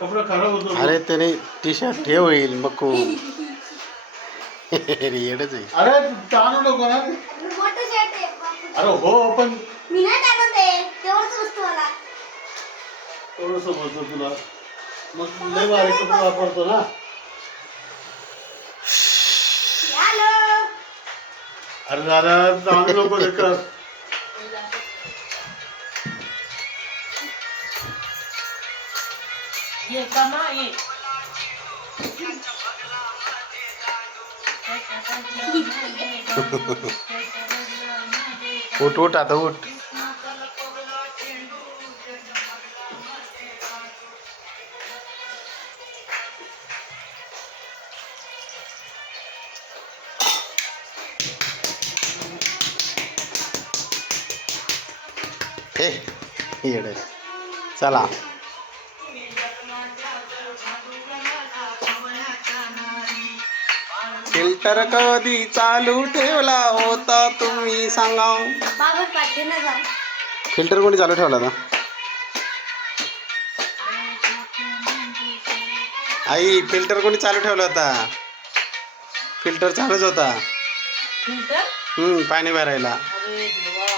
कपडा खराब होतो. अरे त्याने टी शर्ट हे होईल मग येडच आहे. अरे तू आणू नको ना. अरे हो पण मी नाही टाकत आहे तेवढंच वस्तू मला. एवढं समजतं तुला. मग लय भारी कपडे वापरतो ना. हॅलो. अरे दादा आणू नको कर. ये उठ उठ आता उठ. हे चला. फिल्टर कधी चालू ठेवला होता तुम्ही सांगा. बाबा पाठे ना जा फिल्टर कोणी चालू ठेवला होता? आई फिल्टर कोणी चालू ठेवला होता? फिल्टर चालूच होता. फिल्टर? हम्म पाणी भरायला. अरे देवा.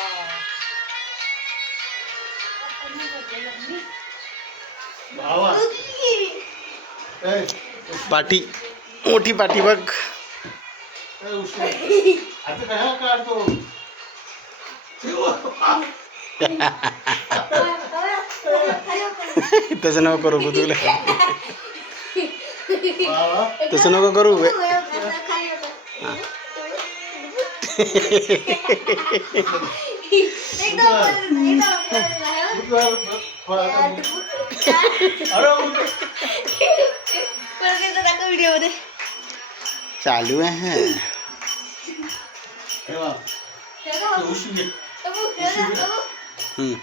पाठी मोठी पाठी बघ. ए, उशीर. आता काय काढतो तसं नको करू गं तुला तसं नको करू बे. अरे. चालू आहे. ते.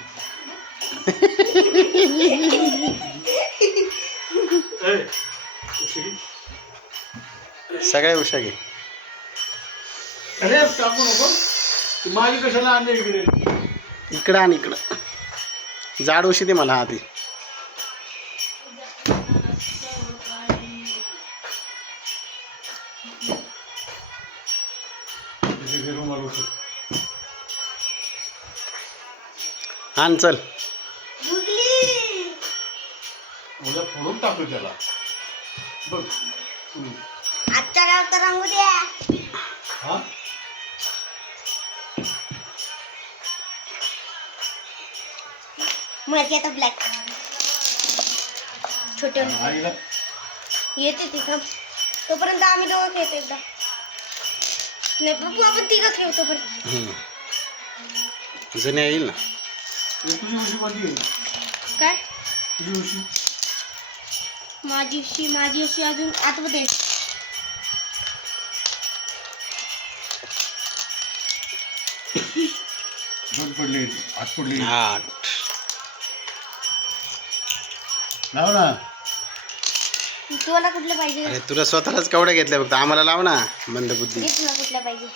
सगळ्या उषा घे. अरे टाकू नको. ती माझी कशाला आणली इकडे? इकडं आणि इकडं. जाड उशी दे मला आधी. आण चल. उद्या फोडून टाकू त्याला. बघ. हम्म. आजच्या गावचा रंगू द्या हा? माझी आता ब्लॅक छोटे आईला येते तिथं तोपर्यंत आम्ही दोघं खेळतो एकदा. नाही बघू आपण तिघं खेळू तोपर्यंत हम्म. जुन्या येईल ना? तुझी उशी कोणती आहे? काय? तुझी उशी. माझी अशी माझी अशी अजून आतमध्ये दोन पडले आठ. लाव ना. तुला कुठलं पाहिजे? अरे तुला स्वतःलाच कवड्या घेतल्या फक्त? आम्हाला लाव ना मंदबुद्धी घे तुला कुठलं पाहिजे?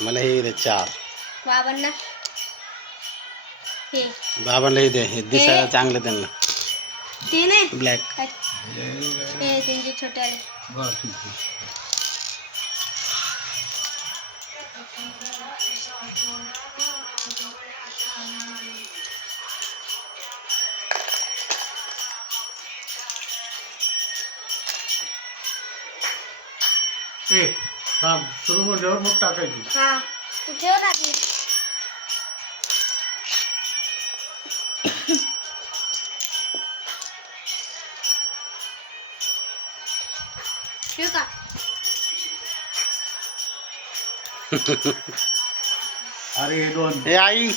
मला हे दे चार. बाबांना. हे. बाबांना हे दे हे दिसायला चांगलं त्यांना. ते नाही? ब्लॅक? हे त्यांचे छोटे आले. बरं ठीक आहे ए थांब सुरू म्हटल्यावर मग टाकायची. हा तू ठेव टाकली अरे हे दोन हे आई